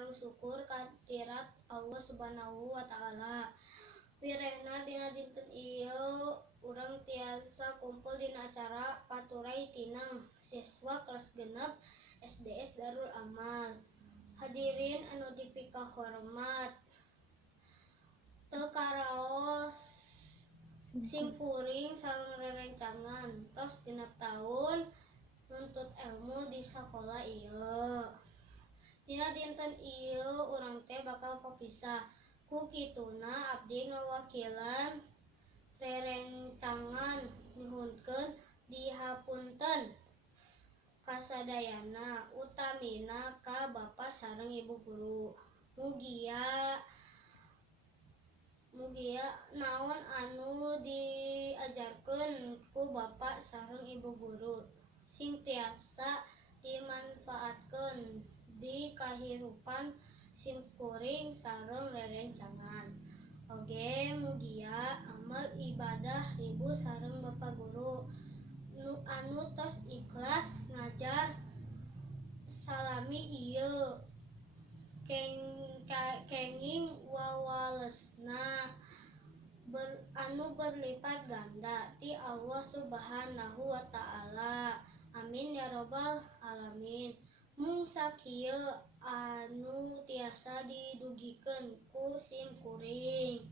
saru syukur kadirat Allah Subhanahu wa taala. Wirehna dina dinten ieu urang tiasa kumpul dina acara paturai tineng siswa kelas genep SDS Darul Amal. Hadirin anu dipikahormat, teu karaos simkuring sareng rerencangan tos genep taun nuntut ilmu di sakola ieu. Dina dinten ieu urang teh bakal papisah. Ku kituna abdi ngawakilan rerencangan nyuhunkeun dihapunten kasadayana utamina ka Bapak sareng Ibu guru. Mugia naon anu diajarkeun ku Bapak sareng Ibu guru sing tiasa dimanfaatkeun di kahirupan simkuring sareng rerencangan. Oge mugia amal ibadah ibu sareng bapak guru anu tos ikhlas ngajar salami ieu kenging wawalesna anu berlipat ganda ti Allah Subhanahu wa taala. Amin ya robbal alamin. Mung sakieu anu tiasa didugikeun ku simkuring.